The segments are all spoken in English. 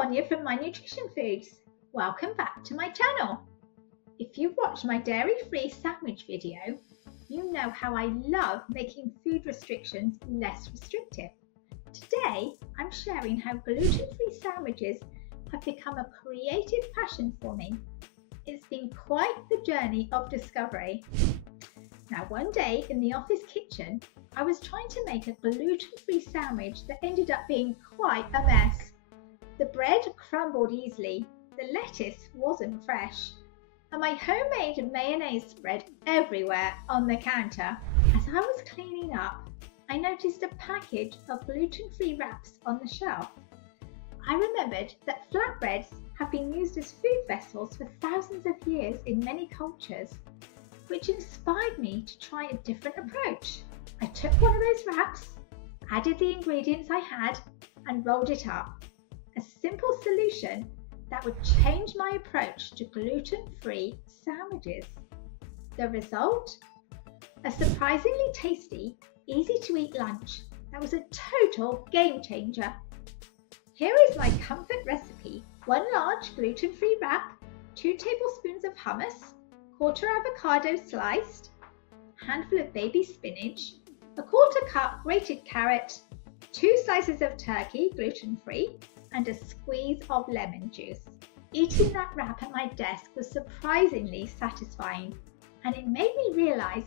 Sonia from My Nutrition Foods. Welcome back to my channel. If you've watched my dairy-free sandwich video, you know how I love making food restrictions less restrictive. Today, I'm sharing how gluten-free sandwiches have become a creative passion for me. It's been quite the journey of discovery. Now, one day in the office kitchen, I was trying to make a gluten-free sandwich that ended up being quite a mess. The bread crumbled easily, the lettuce wasn't fresh, and my homemade mayonnaise spread everywhere on the counter. As I was cleaning up, I noticed a package of gluten-free wraps on the shelf. I remembered that flatbreads have been used as food vessels for thousands of years in many cultures, which inspired me to try a different approach. I took one of those wraps, added the ingredients I had, and rolled it up. A simple solution that would change my approach to gluten-free sandwiches. The result? A surprisingly tasty, easy-to-eat lunch that was a total game changer. Here is my comfort recipe: 1 large gluten-free wrap, 2 tablespoons of hummus, 1/4 avocado sliced, a handful of baby spinach, a 1/4 cup grated carrot, 2 slices of turkey gluten-free, and a squeeze of lemon juice. Eating that wrap at my desk was surprisingly satisfying, and it made me realize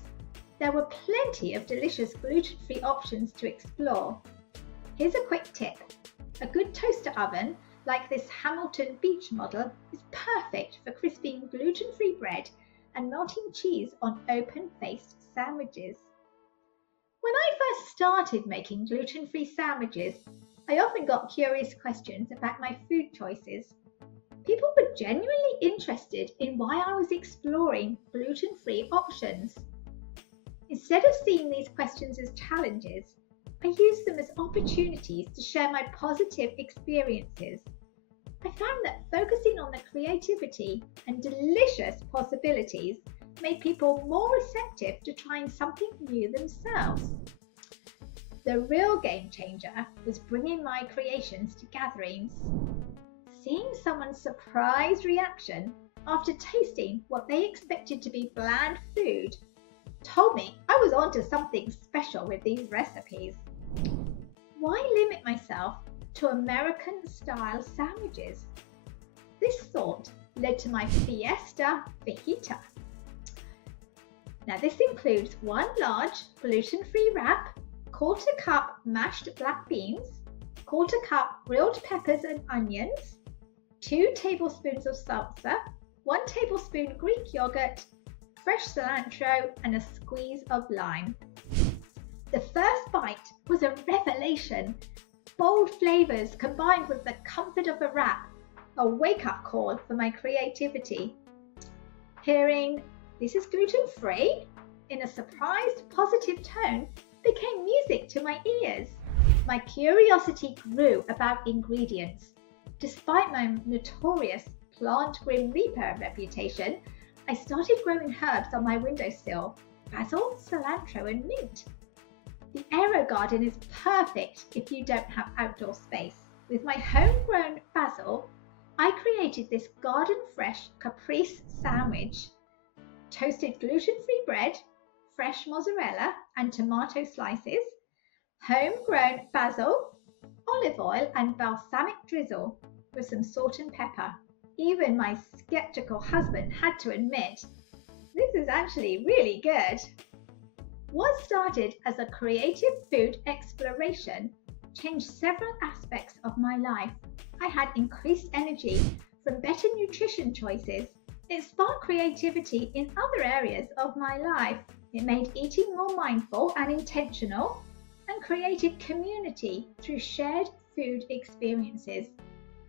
there were plenty of delicious gluten-free options to explore. Here's a quick tip. A good toaster oven, like this Hamilton Beach model, is perfect for crisping gluten-free bread and melting cheese on open-faced sandwiches. When I first started making gluten-free sandwiches, I often got curious questions about my food choices. People were genuinely interested in why I was exploring gluten-free options. Instead of seeing these questions as challenges, I used them as opportunities to share my positive experiences. I found that focusing on the creativity and delicious possibilities made people more receptive to trying something new themselves. The real game changer was bringing my creations to gatherings. Seeing someone's surprised reaction after tasting what they expected to be bland food told me I was onto something special with these recipes. Why limit myself to American-style sandwiches? This thought led to my Fiesta Fajita. Now, this includes 1 large gluten-free wrap, 1/4 cup mashed black beans, 1/4 cup grilled peppers and onions, 2 tablespoons of salsa, 1 tablespoon Greek yogurt, fresh cilantro, and a squeeze of lime. The first bite was a revelation. Bold flavors combined with the comfort of a wrap, a wake-up call for my creativity. Hearing "this is gluten-free" in a surprised, positive tone became music to my ears. My curiosity grew about ingredients. Despite my notorious plant Grim Reaper reputation, I started growing herbs on my windowsill: basil, cilantro, and mint. The AeroGarden is perfect if you don't have outdoor space. With my homegrown basil, I created this Garden Fresh Caprese sandwich: toasted gluten-free bread, fresh mozzarella and tomato slices, homegrown basil, olive oil and balsamic drizzle with some salt and pepper. Even my skeptical husband had to admit, this is actually really good. What started as a creative food exploration changed several aspects of my life. I had increased energy from better nutrition choices. It sparked creativity in other areas of my life. It made eating more mindful and intentional, and created community through shared food experiences.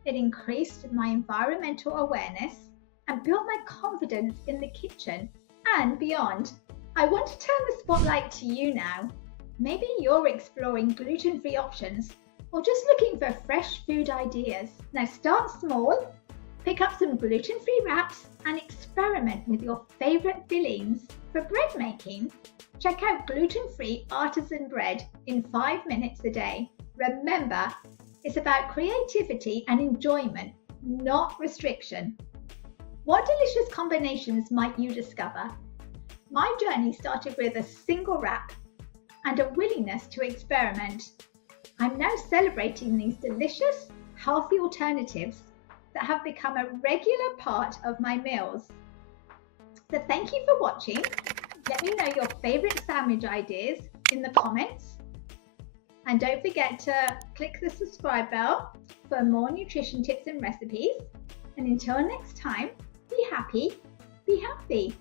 It increased my environmental awareness and built my confidence in the kitchen and beyond. I want to turn the spotlight to you now. Maybe you're exploring gluten-free options or just looking for fresh food ideas. Now start small, pick up some gluten-free wraps and experiment with your favorite fillings. For bread making, check out gluten-free artisan bread in 5 minutes a day. Remember, It's about creativity and enjoyment, not restriction. What delicious combinations might you discover? My journey started with a single wrap and a willingness to experiment. I'm now celebrating these delicious, healthy alternatives that have become a regular part of my meals. So thank you for watching. Let me know your favourite sandwich ideas in the comments. And don't forget to click the subscribe bell for more nutrition tips and recipes. And until next time, be happy, be healthy.